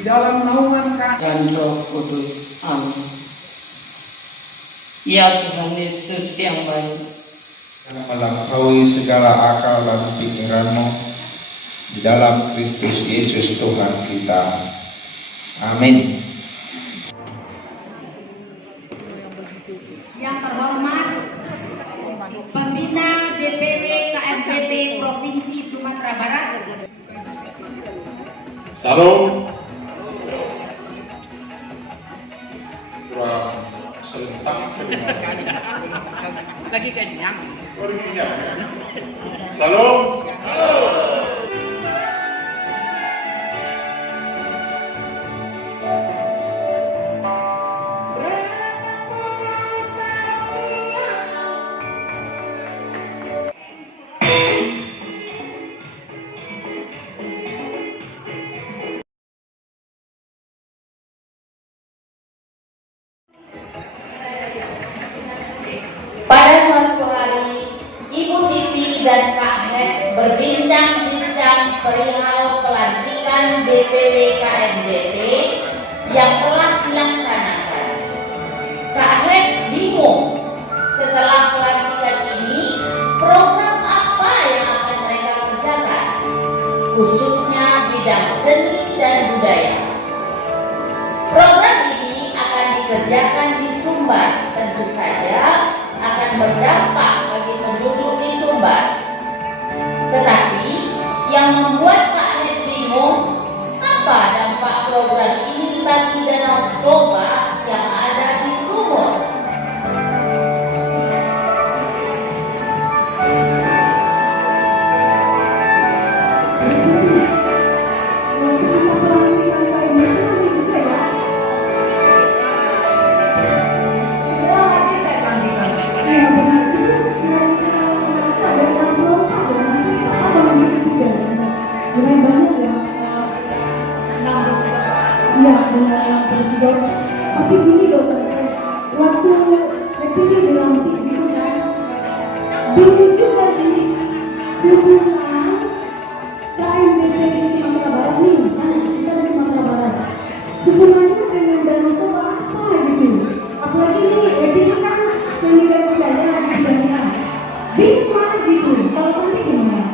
di dalam naungan kasih dan Roh Kudus. Amin. Ya Tuhan Yesus yang baik, yang melampaui segala akal dan pikiranmu, di dalam Kristus Yesus Tuhan kita. Amin. Yang terhormat Pembina DPW KMPT Provinsi Sumatera Barat. Salam. Kurang serentak. lagi kenyang. Salam. Pada suatu hari, Ibu Titi dan Kak Het berbincang-bincang perihal pelantikan DPW KMDT yang telah dilaksanakan. Kak Het bingung, setelah pelantikan ini, program apa yang akan mereka kerjakan, khususnya bidang seni dan budaya. Program ini akan dikerjakan di Sumbar, tentu saja akan berdampak bagi penduduk di Sumbar. Tetapi yang membuat Kak Het bingung, apa dampak program ini bagi Danau Toba yang ada di Sumur? Tapi gini dokter, waktu revisi dilantik gitu kan, dulu juga di hubungan KMDT di Sumatera Barat nih, kan kita di Sumatera Barat, hubungannya dengan Danau Toba apa gitu, apalagi ini revisi kan seni dan budaya di dunia, bingung mana gitu, kalau nanti gimana?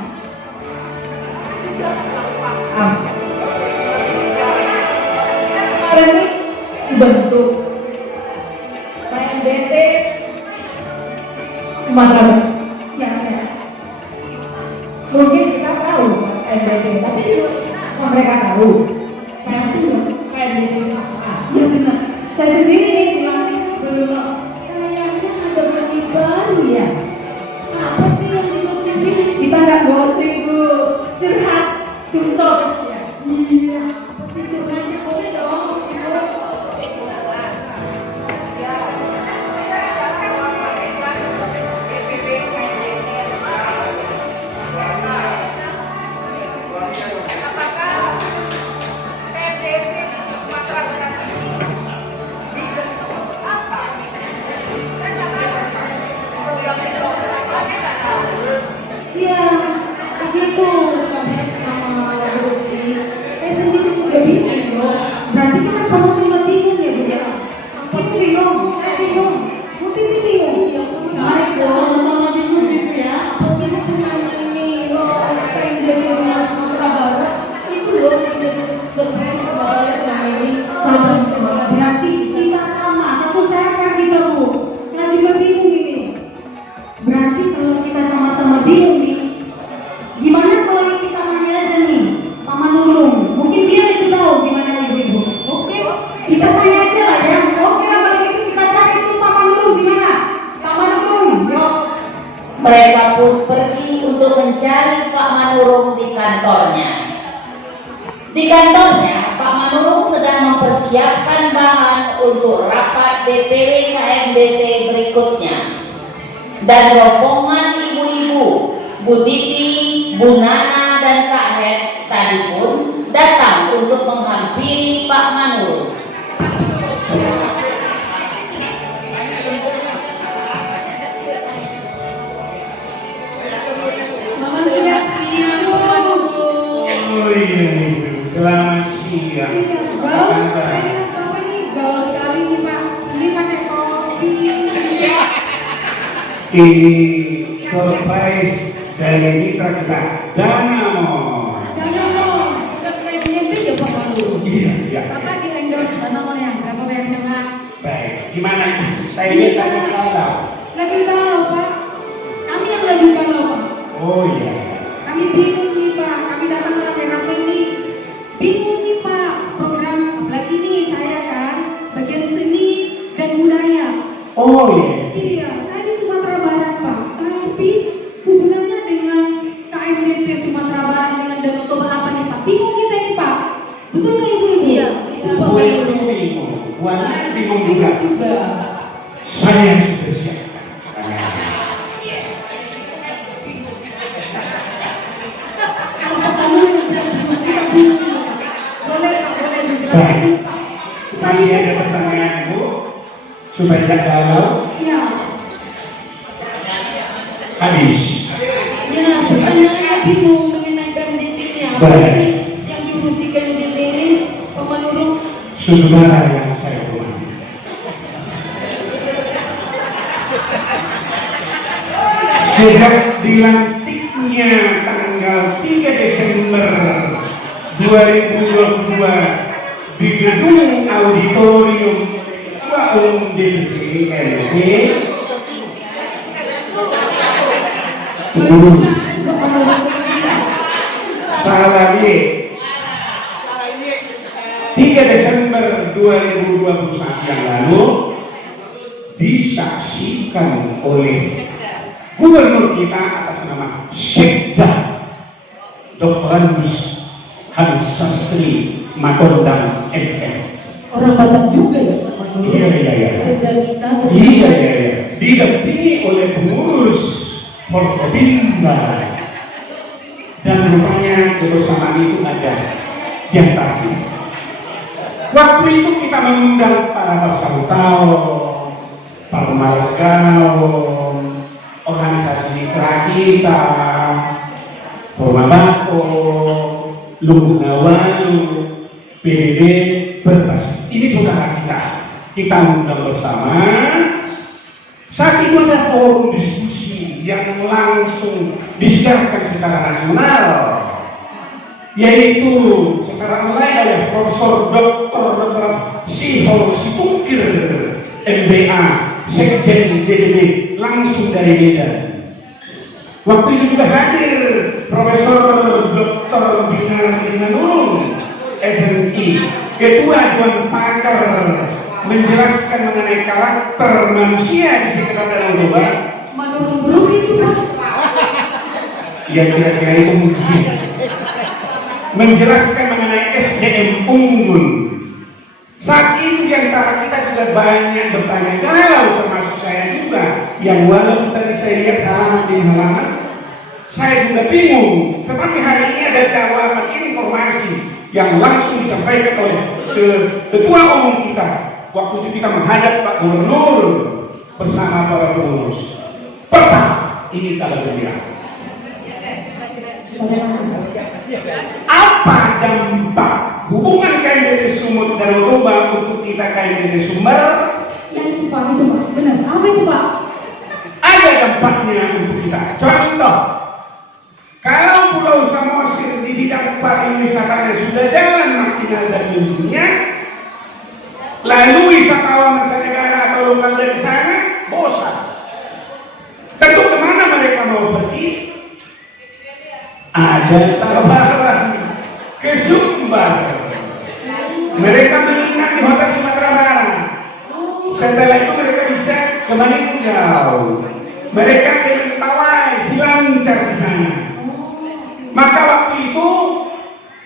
Kemarin bentuk KMDT Sumatera Barat ya, mungkin kita tahu KMDT, tapi mereka tahu KMDT apa. Ya benar, saya sendiri bilang belum, kayaknya ada bagi baru ya, apa sih yang digosip ini? Kita nggak gosip Bu, curhat, curcol ya. Iya, apa sih curhatnya, boleh dong. Iya, begitu. Sama Lutfi. Saya sendiri juga bingung loh. Berarti kan sama terima bingung ya Bu ya. Apa sih bingung? Saya bingung. Lutfi bingung. Baik dong, sama bingung gitu ya. Apa sih hubungan ini loh? PMDT dengan Sumatera Barat itu loh menjadi berbagai bahaya selama ini. Berarti kita sama. Satu saya kita Bu. Saya juga bingung ini. Berarti kalau kita sama-sama bingung nih, gimana kalau kita nanya aja nih, Pak Manurung, mungkin dia itu tahu gimana ibu-ibu. Oke, kita tanya aja lah ya. Oke, kalau gitu kita cari tuh Pak Manurung gimana? Pak Manurung, yuk. Mereka pun pergi untuk mencari Pak Manurung di kantornya. Di kantornya, Pak Manurung sedang mempersiapkan bahan untuk rapat DPW KMDT berikutnya. Dan rombongan ibu-ibu, Bu Titi, Bu Nana, dan Kak Het tadi pun datang untuk menghampiri Pak Manurung. Selamat siang, Pak Manurung. Oh iya, selamat siang. Ini surprise dari mitra kita, Danamo. Danamon, subscribe ya Pak Malu. Iya. Apa di endorse Danamon yang berapa bayarnya Pak? Baik, gimana itu? Saya ingin tanya kalau. Lagi galau Pak. Kami yang lagi galau Pak. Oh iya. Kami bingung nih Pak. Kami datang rame-rame nih. Bingung nih Pak. Program apalagi nih saya kan bagian seni dan budaya. Oh iya. Iya, saya di Sumatera Barat Pak. Tapi hubungannya dengan KMDT Sumatera Barat dengan Danau Toba apa nih Pak? Bingung kita ini Pak. Betul nggak Ibu-Ibu? Iya. Gue itu bingung. Buatnya bingung juga. Saya sudah siapkan. Baik. Masih ada pertanyaan Bu? Supaya tidak galau. Ya, Habis. ya, pertanyaannya bingung mengenai KMDT-nya. Baik. Yang diurusi KMDT ini, Pak Manurung. Saudara yang saya hormati. Sejak dilantiknya tanggal 3 Desember 2022 di gedung auditorium Ketua Umum DPD RT salah lagi 3 Desember 2021 yang lalu disaksikan oleh Gubernur kita atas nama Sekda Dr. Anus Hans Sastri Matondang MM. Orang Batak juga ya Pak Manurung. Iya. Sedang kita Iya. Didampingi oleh pengurus Forkopimda dan rupanya kebersamaan itu ada di antara kita. Waktu itu kita mengundang para bersangkutan, para margaon, organisasi mitra kita, Formabako, Lubuk Nawalu, PDD, Berbas. Ini saudara kita. Kita undang bersama. Saat itu ada forum diskusi yang langsung disiarkan secara nasional, yaitu secara online oleh Profesor Dr. Sihol Sipukir MBA Sekjen DPD langsung dari Medan. Waktu itu juga hadir Profesor Dr. Binar Nurul SNI, Ketua Dewan Pakar, menjelaskan mengenai karakter manusia di sekitar Danau Toba. Manurung belum itu Pak. Ya kira-kira itu mungkin. Menjelaskan mengenai SDM unggul. Saat ini di antara kita juga banyak bertanya, kalau termasuk saya juga, yang walaupun tadi saya lihat halaman di halaman, saya juga bingung. Tetapi hari ini ada jawaban informasi yang langsung disampaikan oleh Ketua Umum kita. Waktu itu kita menghadap Pak Gubernur bersama para pengurus. Pertama, ini kalau bilang, apa dampak hubungan KMDT Sumut dan Danau Toba untuk kita KMDT Sumber? Yang itu Pak, itu Pak. Benar. Apa itu Pak? Ada dampaknya untuk kita. Contoh, kalau Pulau Samosir di bidang pariwisatanya sudah jalan maksimal dan dunia, lalu wisatawan mancanegara atau lokal dari sana bosan. Tentu kemana mereka mau pergi? Ada tawaran ke Sumbar. Mereka menginap di Hotel Sumatera Barat. Setelah itu mereka bisa ke Maningkau. Mereka ke Mentawai, Silancar di sana. Maka waktu itu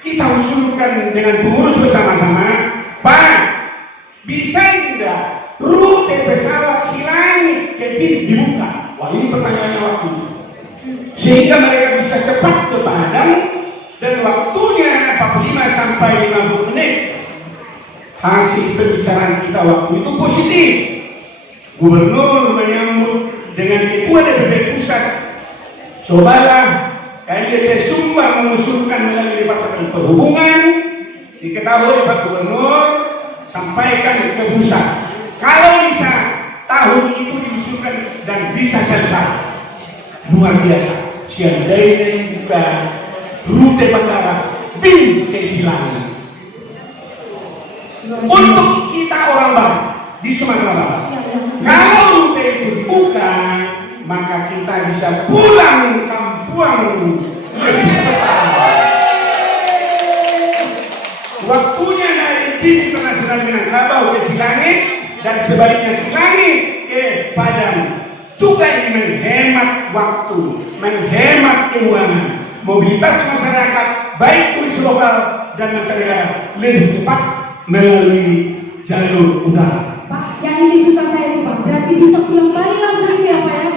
kita usulkan dengan pengurus bersama-sama, Pak, bisa enggak rute pesawat Silangit ke Bin dibuka? Wah, ini pertanyaannya waktu itu. Sehingga mereka bisa cepat ke Padang dan waktunya 45 sampai 50 menit. Hasil pembicaraan kita waktu itu positif. Gubernur menyambut dengan Ketua DPD Pusat, cobalah KMDT Sumbar mengusulkan melalui Departemen Perhubungan, diketahui Pak Gubernur, sampaikan ke pusat. Kalau bisa tahun itu diusulkan dan bisa selesai. Luar biasa. Seandainya buka rute bandara BIM ke Silangi. Untuk kita orang baru di Sumatera Barat, kalau rute itu dibuka, maka kita bisa pulang kampung lebih cepat. Waktunya dari BIM Internasional Minangkabau ke Silangi dan sebaliknya Silangi ke Padang juga ini menghemat waktu, menghemat keuangan, mobilitas masyarakat baik turis lokal dan mancanegara lebih cepat melalui jalur udara. Pak, yang ini suka saya itu Pak, berarti bisa pulang balik langsung ya Pak ya?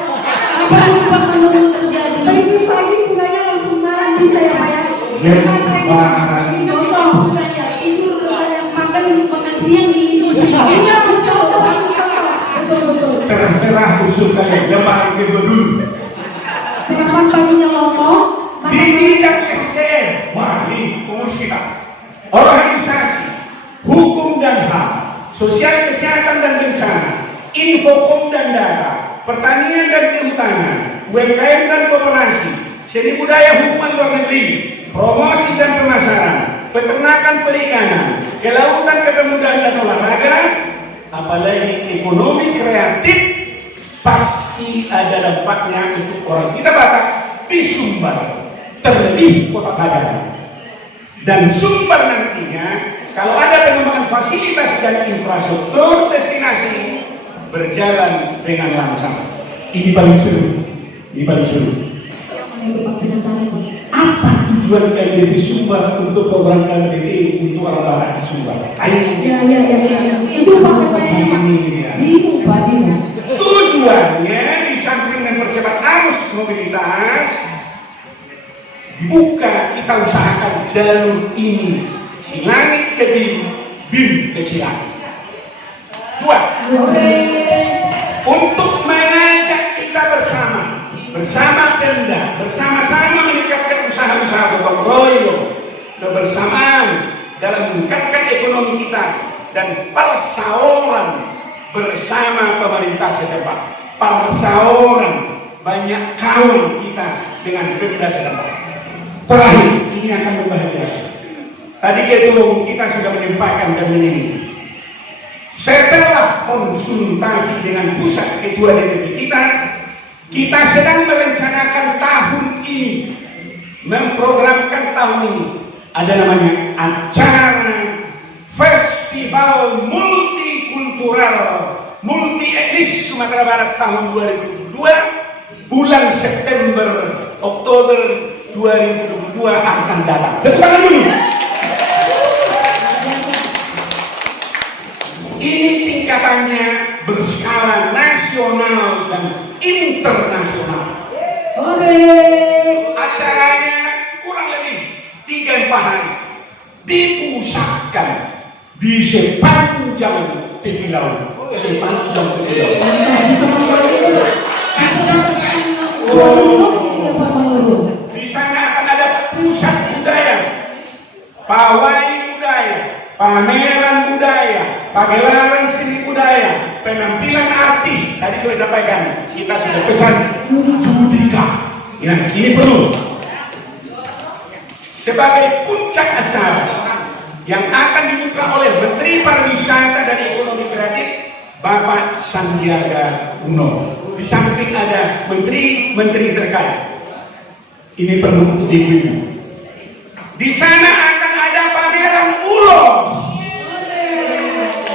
Apa yang Pak menurut terjadi? Pagi pagi pulangnya langsung malam bisa ya Pak ya? Saya tidur makan siang di Indonesia. Iya, betul. Terserah usul kalian, lebaran kedua dulu. Selamat paginya ngomong. Di bidang SDM, wah ini pengurus kita. Organisasi, hukum dan HAM, sosial kesehatan dan bencana, infokom dan data, pertanian dan kehutanan, UMKM dan koperasi, seni budaya hubungan luar negeri, promosi dan pemasaran, peternakan perikanan, kelautan kepemudaan dan olahraga, apalagi ekonomi kreatif, pasti ada dampaknya untuk orang kita Batak di Sumbar, terlebih Kota Padang. Dan Sumbar nantinya kalau ada pengembangan fasilitas dan infrastruktur destinasi berjalan dengan lancar. Ini paling seru. Apa tujuan KLDP Sumbar untuk program KLDP untuk orang Batak di Sumbar? Ya. Itu Pak katanya Pak. Tujuannya di samping mempercepat arus mobilitas, dibuka kita usahakan jalur ini Silangi ke BIM ke Silangi. Dua, untuk mengajak kita bersama Pemda, bersama-sama meningkatkan usaha-usaha gotong royong, kebersamaan dalam meningkatkan ekonomi kita dan persaudaraan bersama pemerintah setempat. Persaudaraan banyak kawan kita dengan Pemda setempat. Terakhir, ini akan membahagiakan. Tadi ketua kita sudah menyampaikan dan ini. Setelah konsultasi dengan pusat ketua DPP kita sedang merencanakan tahun ini, memprogramkan tahun ini. Ada namanya acara Festival Multikultural Multi Etnis Sumatera Barat tahun 2022, bulan September Oktober 2022 akan datang. Depan dulu. Ini tingkatannya berskala nasional dan internasional. Acaranya kurang lebih 3-4 hari, dipusatkan di sepanjang tepi laut. Di sana akan ada pusat budaya, pawai budaya, pameran budaya, pagelaran seni budaya, penampilan artis. Tadi sudah sampaikan, kita sudah pesan Judika. Ya, ini perlu sebagai puncak acara yang akan dibuka oleh Menteri Pariwisata dan Ekonomi Kreatif Bapak Sandiaga Uno. Di samping ada menteri-menteri terkait. Ini perlu diikuti. Di sana akan ada pameran ulos.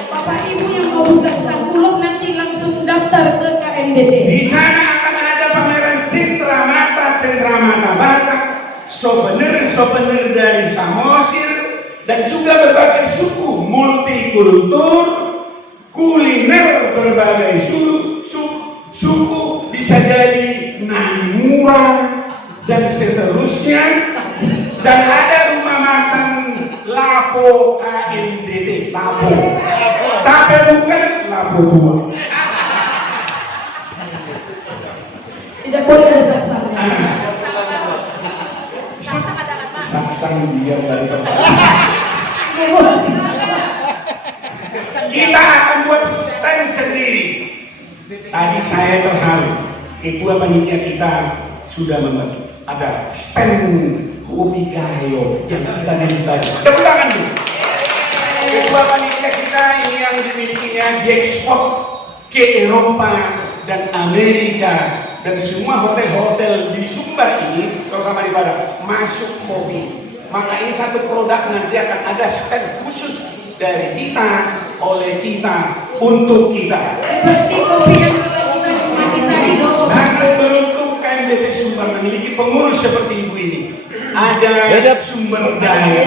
Bapak Ibu yang mau buka ulos nanti langsung daftar ke KMDT. Di sana akan ada pameran cendramata Batak, souvenir dari Samosir dan juga berbagai suku, multikultur, kuliner berbagai suku, bisa jadi Namura dan seterusnya. Dan ada rumah makan Lapo KMDT, Lapo. Tapi bukan Lapo tua. Tidak boleh ada daftarnya. Saksang dia dari tempat. Kita akan buat stand sendiri tadi saya terharu. Ketua panitia kita sudah membagi. Ada stand kopi gayo yang kita nempel. Tepuk tangan dulu. Ketua panitia kita ini yang dimilikinya diekspor ke Eropa dan Amerika dan semua hotel-hotel di Sumbar ini, terutama di Barat, masuk kopi. Maka ini satu produk nanti akan ada stand khusus dari kita, oleh kita, untuk kita. Seperti kopi yang telah kita nikmati tadi dong. Sangat beruntung KMDP Sumbar memiliki pengurus seperti ibu ini. Ada sumber daya.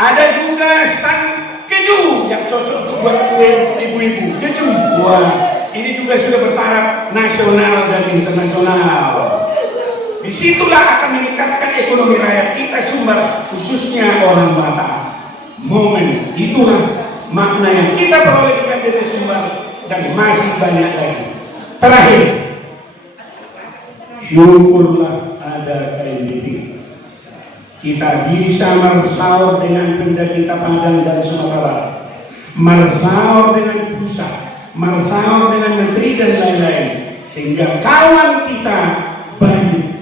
Ada juga stand keju yang cocok untuk buat kue untuk ibu-ibu. Keju. Wah, ini juga sudah bertaraf nasional dan internasional. Disitulah akan meningkatkan ekonomi rakyat kita Sumbar, khususnya orang Batak. Momen itulah makna yang kita peroleh di KMDP Sumbar dan masih banyak lagi. Terakhir, syukurlah ada KMDP. Kita bisa mersaur dengan Pemda kita Padang dan Sumatera Barat, mersaur dengan pusat, mersaur dengan menteri dan lain-lain, sehingga kawan kita banyak.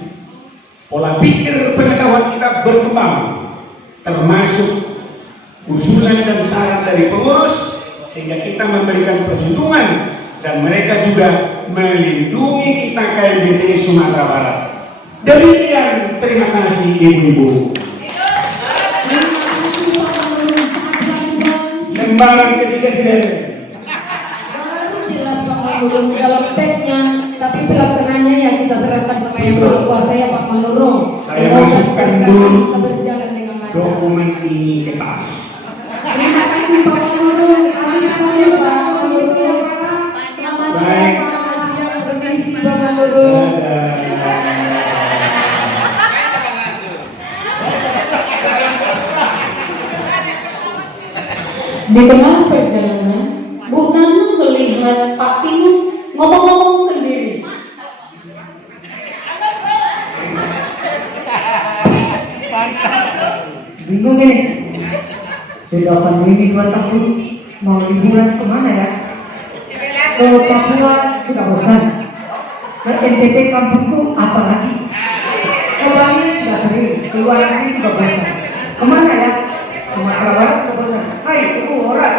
Pola pikir pengetahuan kita berkembang, termasuk usulan dan saran dari pengurus, sehingga kita memberikan perlindungan dan mereka juga melindungi kita KMDP Sumatera Barat. Demikian, terima kasih ibu-ibu. Lembaran ketiga tidak. Baru jelas Pak Manurung dalam teksnya, tapi pelaksananya yang kita serahkan sama yang berkuasa ya Pak Manurung. Saya masukkan dulu kita berjalan dengan lancar. dokumen ini ke tas. Terima kasih Pak Manurung. Amin Pak Manurung ya Pak. Baik. Selamat siang bermisi Pak Manurung. Di tengah perjalanan, Bu Nana melihat Pak Tinus ngomong-ngomong sendiri. Bingung ini. Sudah pandemi 2 tahun, mau liburan kemana ya? Ke Papua sudah bosan. Ke NTT kampungku apa lagi? Ke Bali sudah sering, ke luar negeri juga bosan. Kemana ya? Sumatera Barat sudah bosan. Hai, tunggu Horas.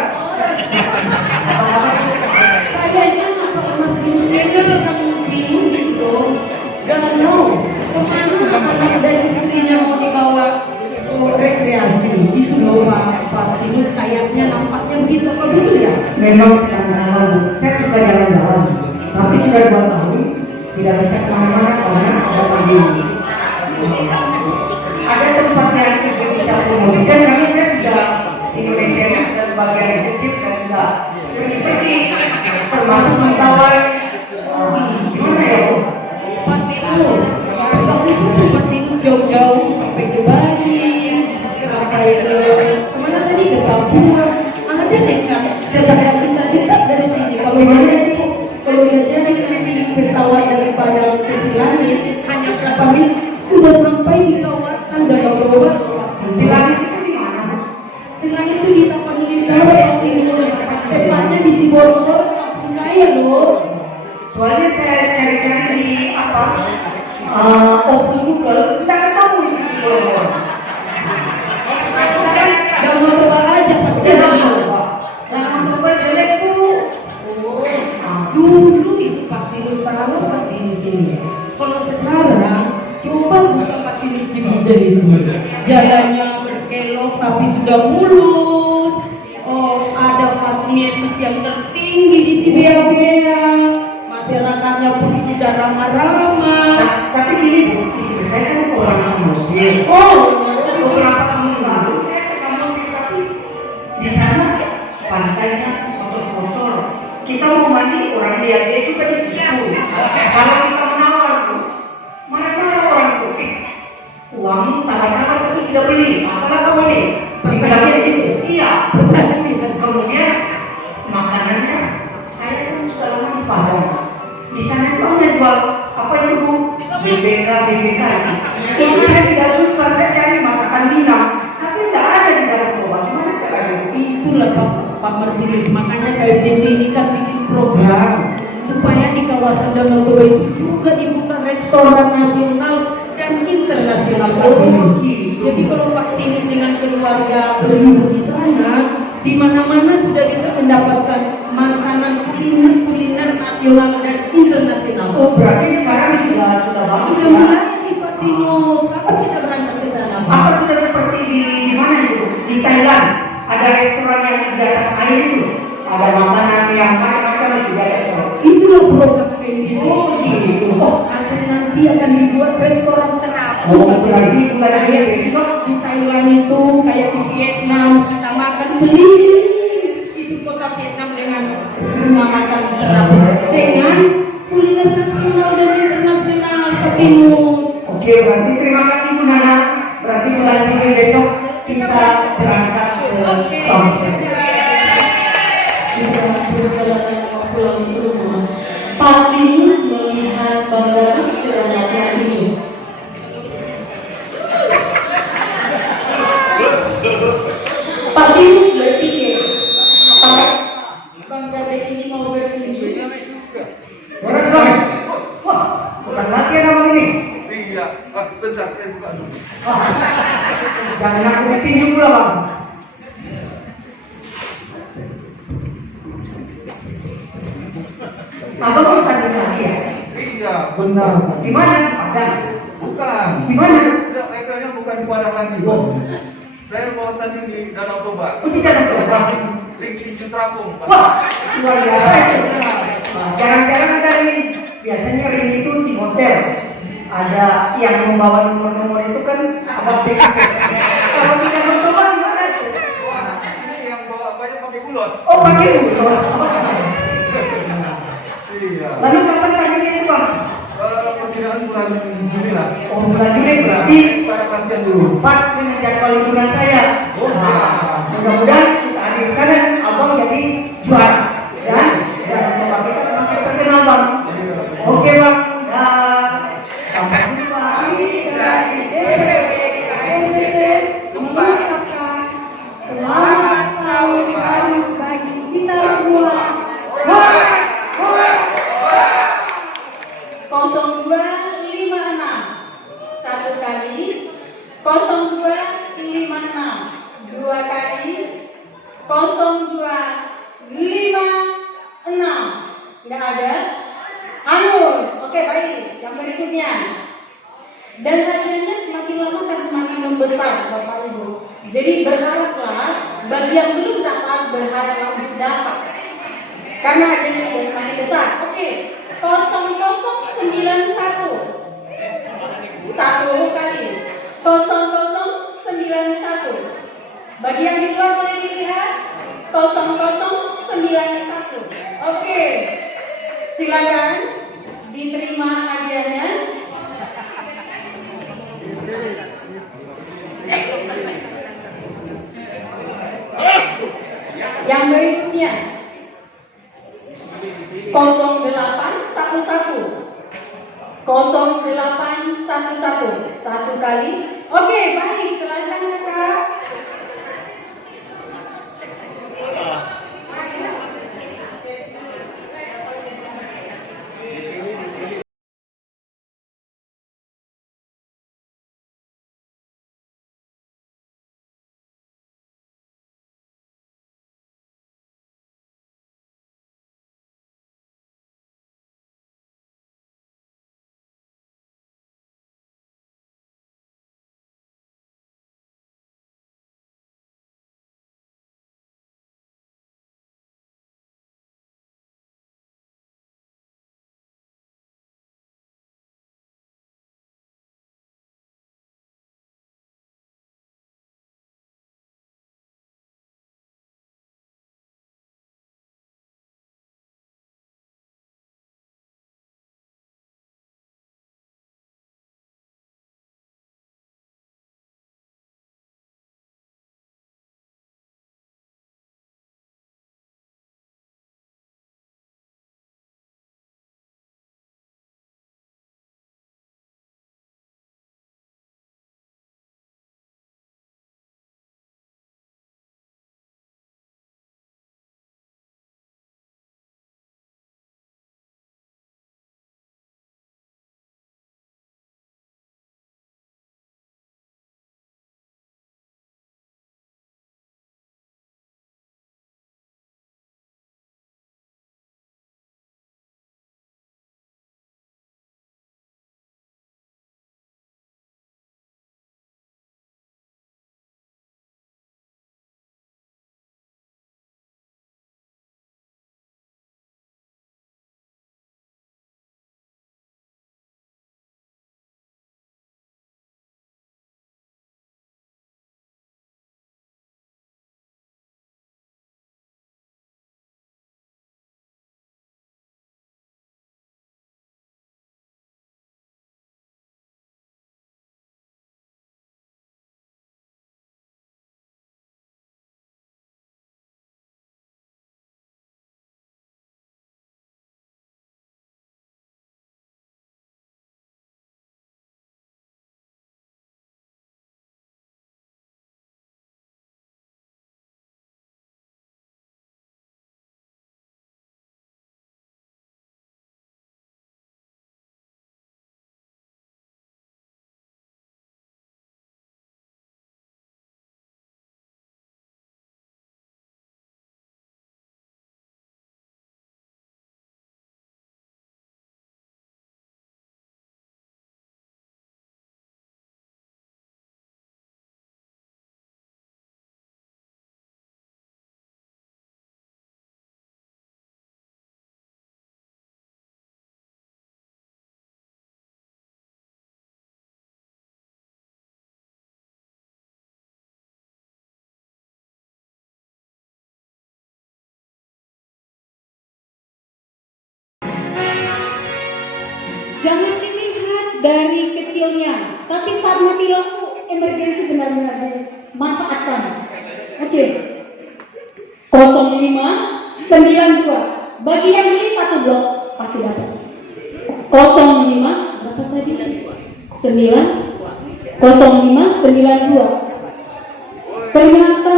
Kayaknya Pak Martinus itu kamu bingung gitu. Jangan tahu kemana anak dan istrinya mau dibawa rekreasi. Itu loh Pak Martinus kayaknya nampaknya begitu. Apa betul ya? Memang sedang jalan. Saya suka jalan-jalan. Tapi sudah 2 tahun tidak bisa kemana-mana karena ada pandemi. Ada tempat yang kita bisa promosikan. Kami saya sudah Indonesia ini sudah sebagian kecil saya sudah pergi termasuk mentawai. Gimana ya Bu? Pak Tinus, kamu sudah Pak Tinus jauh-jauh sampai ke Bali, sampai ke kemana tadi ke Papua. Ada dekat, sedangkan bisa dekat dari sini. Kalau udah jadi nanti pesawat daripada ke Silangit hanya berapa menit sudah sampai di kawasan Jawa. Silangit itu di mana? Silangit itu di Tapan Militer, tepatnya di Siborong, saya loh. Soalnya saya cari-cari di apa? Open Google, tidak ketemu itu di Bogor. Gak mau coba aja pasti Tidak ada. tahu Pak. Jangan lupa jelek Bu. Dulu itu Pak Tinus tahu Pak Tinus ini. Kalau sekarang coba buka Pak Tinus di muda itu. Jalannya berkelok tapi sudah mulus. Oh, ada patung Yesus yang tertinggi di Sibea. Masyarakatnya pun sudah ramah-ramah. Tapi ini Bu, istri saya kan orang Samosir. Oh, Beberapa tahun lalu saya ke Samosir, tapi di sana pantainya kotor-kotor. Kita mau mandi, orang lihat dia juga di situ. Kalau kita menawar Bu, marah-marah orang itu. Uang tawar-tawar tapi tidak beli. Apalah kamu nih? Persaingan itu? Iya. Persaingan itu? Kemudian makanannya saya kan sudah lama di Padang. Di sana itu hanya jual apa itu Bu? BBK. Itu saya tidak suka. Saya cari masakan Minang, tapi tidak ada di dalam Jawa. Gimana caranya? Itulah Pak Martinus, makanya KMDP ini kan bikin program supaya di kawasan Danau Toba itu juga dibuka restoran nasional dan internasional. Jadi kalau Pak Timus dengan keluarga berlibur di sana, di mana-mana sudah bisa mendapatkan makanan kuliner nasional dan internasional. Oh, berarti sekarang sudah bagus Sudah ya? mulai nih Pak Timus, kapan kita berangkat ke sana, Pak? Apa sudah seperti di mana itu? Di Thailand ada restoran yang di atas air itu, ada makanan yang macam-macam di atas air. Itulah program ini. Oh gitu. Oh, Nanti akan dibuat restoran terapung. oh berarti mulai dari Kayak besok di Thailand itu, kayak di Vietnam, kita makan keliling itu kota Vietnam dengan rumah makan terapung dengan kuliner nasional dan internasional. Setimus. Oke, berarti terima kasih Bu Nana. Berarti mulai dari besok kita berangkat ke Somerset. Sudah perjalanan mau pulang ke rumah, Pak Timus melihat bandara sedang terhijau. Pak Timus berpikir, apakah bandara ini mau bertinju? Boleh. Wah, bukan lagi nama ini. Iya, bentar saya buka dulu. Jangan aku ditinju pula, Bang. Abang mau tanya lagi ya? Iya, Benar. Di mana? Ada. bukan. Di mana? Tidak, levelnya bukan di Padang lagi. Saya mau tadi di Danau Toba. Oh, di Danau Toba. Ring tinju terapung. Wah, luar biasa itu. Nah, jarang-jarang ada ring. Biasanya ring itu di hotel. Ada yang membawa nomor-nomor itu kan agak seksi. Kalau di Danau Toba gimana itu? Wah, ini yang bawa banyak pakai ulos. Oh, pakai ulos. Iya. Lalu kapan tanya itu, Bang? Perkiraan bulan Juli lah. Oh, bulan Juli berarti Para latihan dulu. pas dengan jadwal liburan saya. Nah, mudah-mudahan kita hadir ke sana, abang jadi juara dan Danau kita semakin terkenal, Bang. Oke, Bang. Dan sampai jumpa. Mengucapkan selamat tahun baru bagi kita semua. 0256 satu kali, 0256 dua kali, 0256. Nggak ada? Hangus. Oke, baik. Yang berikutnya. Dan hadiahnya semakin lama akan semakin membesar, Bapak Ibu. Jadi berharaplah bagi yang belum dapat, berharap untuk dapat. Karena hadiahnya sudah semakin besar. Oke, 0091 satu kali, 0091. Bagi yang di luar boleh dilihat 0091. Oke, silakan diterima hadiahnya. Yang berikutnya 0811 0811 satu kali. Oke, baik, silakan Kakak. Jangan dilihat dari kecilnya, tapi saat mati lampu emergensi benar-benar dimanfaatkan. Oke. 0592. Bagi yang beli satu blok pasti dapat. 05 berapa tadi? 0592. Ternyata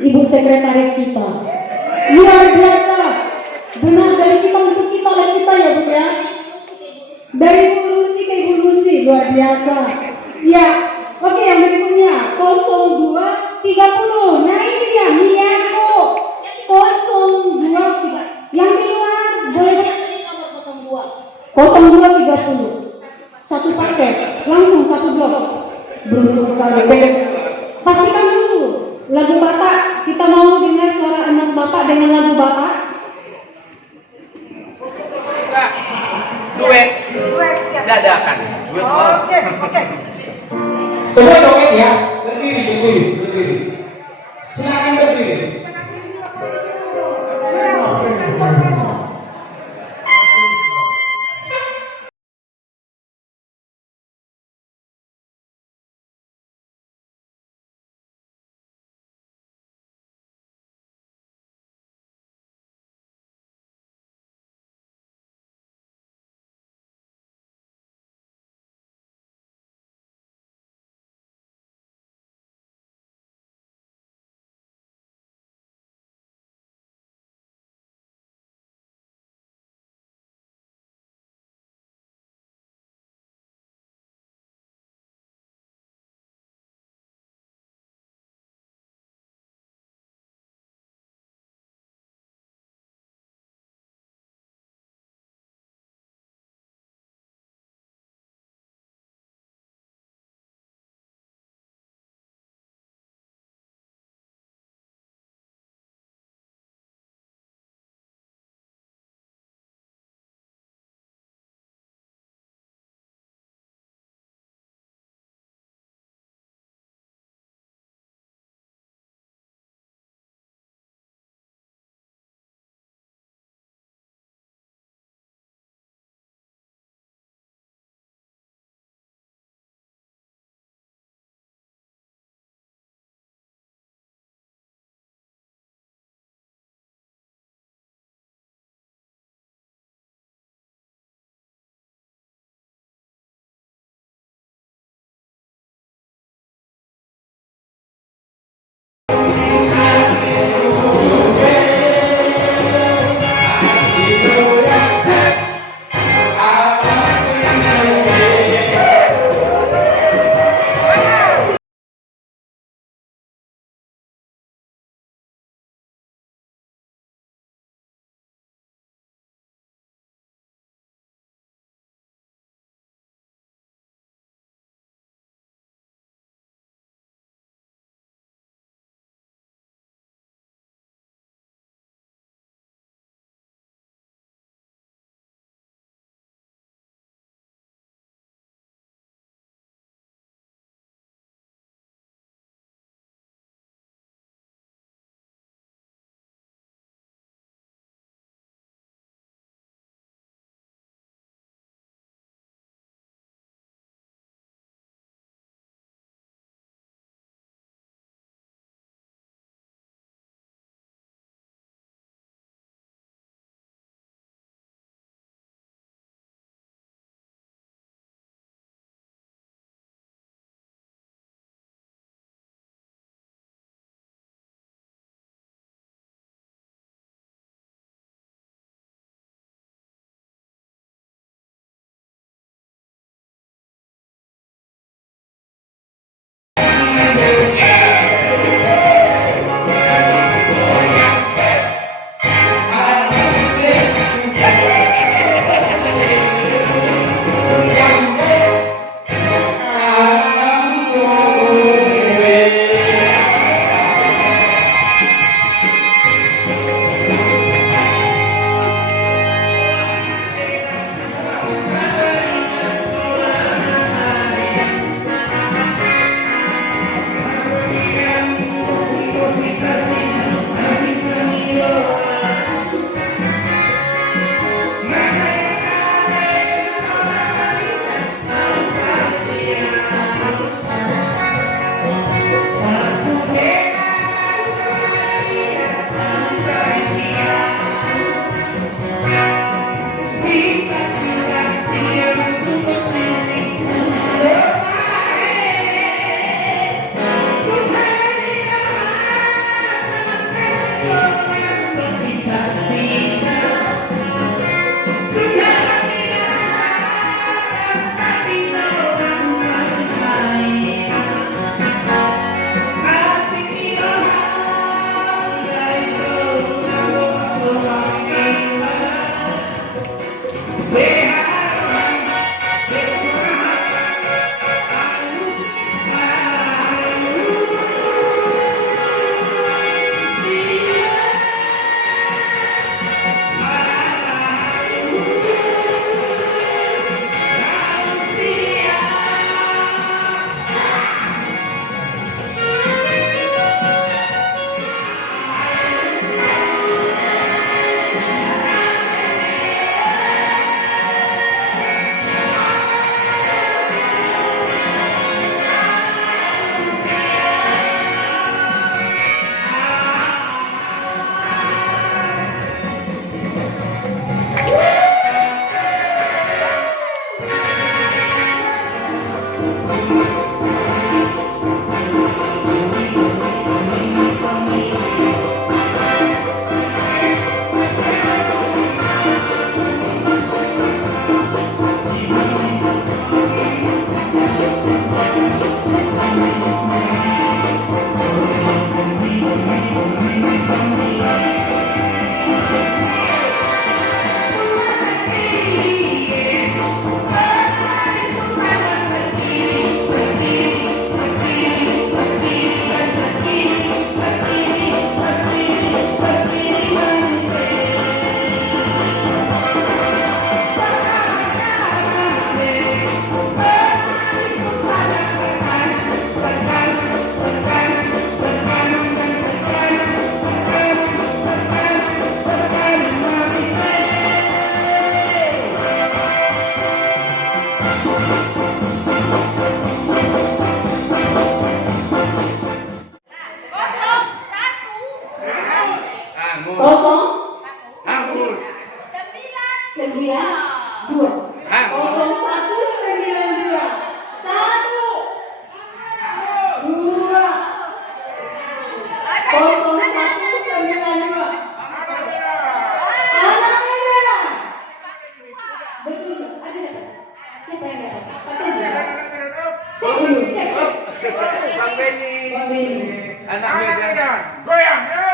Ibu Sekretaris kita luar biasa. Benar dari kita untuk kita dan kita ya Bu ya. Dari Ibu Lucy ke Ibu Lucy luar biasa. Ya, oke yang berikutnya 0230. Nah ini dia Miyako 023. Yang di luar boleh 0230. Satu paket langsung satu blok. Beruntung sekali. Pastikan dulu lagu Batak. Kita mau dengar suara emas Bapak dengan lagu Bapak. Duet dadakan. Oke. Semua joget ya. Berdiri. Silakan berdiri. Goyang, goyang, yo.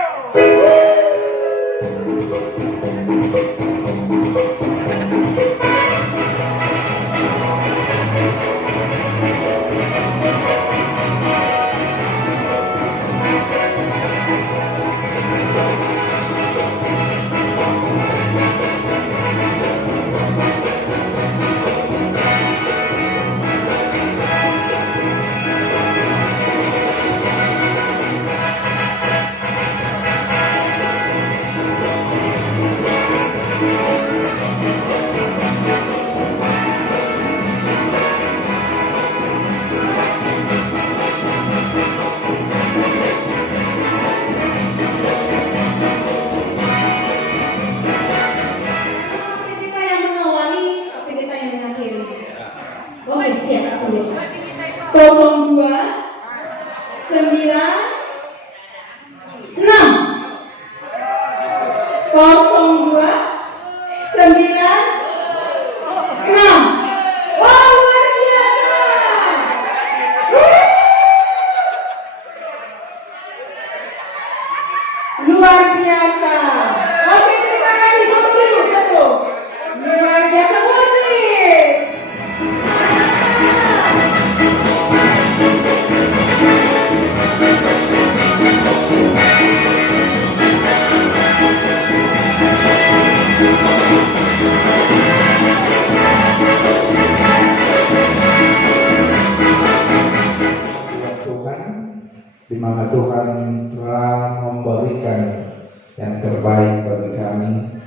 Kita yang mengawali, tapi kita yang mengakhiri. Oke, siap aku ya. 02 9 6 02 9 6. Wah, luar biasa. Luar biasa. Oke, terima kasih. Tunggu. Luar biasa musik. Tuhan, di mana Tuhan telah memberikan yang terbaik bagi kami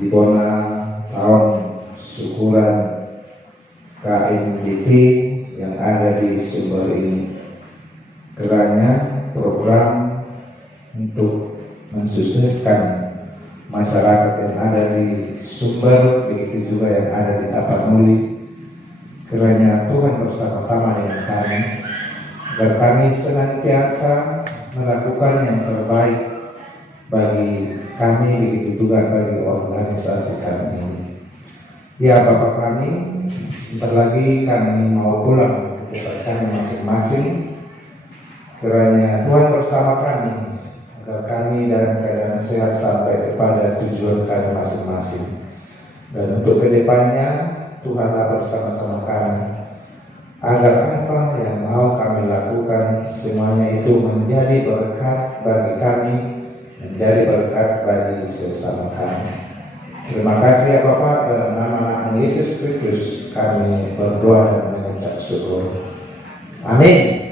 di bona tahun syukuran KMDT yang ada di Sumber ini. Kiranya program untuk mensukseskan masyarakat yang ada di Sumber, begitu juga yang ada di Tapanuli, kiranya Tuhan bersama-sama dengan kami, agar kami senantiasa melakukan yang terbaik bagi kami, begitu juga bagi organisasi kami ini. Ya Bapak kami, sebentar lagi kami mau pulang ke tempat kami masing-masing. Kiranya Tuhan bersama kami, agar kami dalam keadaan sehat sampai kepada tujuan kami masing-masing. Dan untuk kedepannya, Tuhanlah bersama-sama kami, agar apa yang mau kami lakukan semuanya itu menjadi berkat bagi kami, menjadi berkat bagi sesama kami. Terima kasih ya Bapak, dalam nama Yesus Kristus kami berdoa dan mengucap syukur. Amin.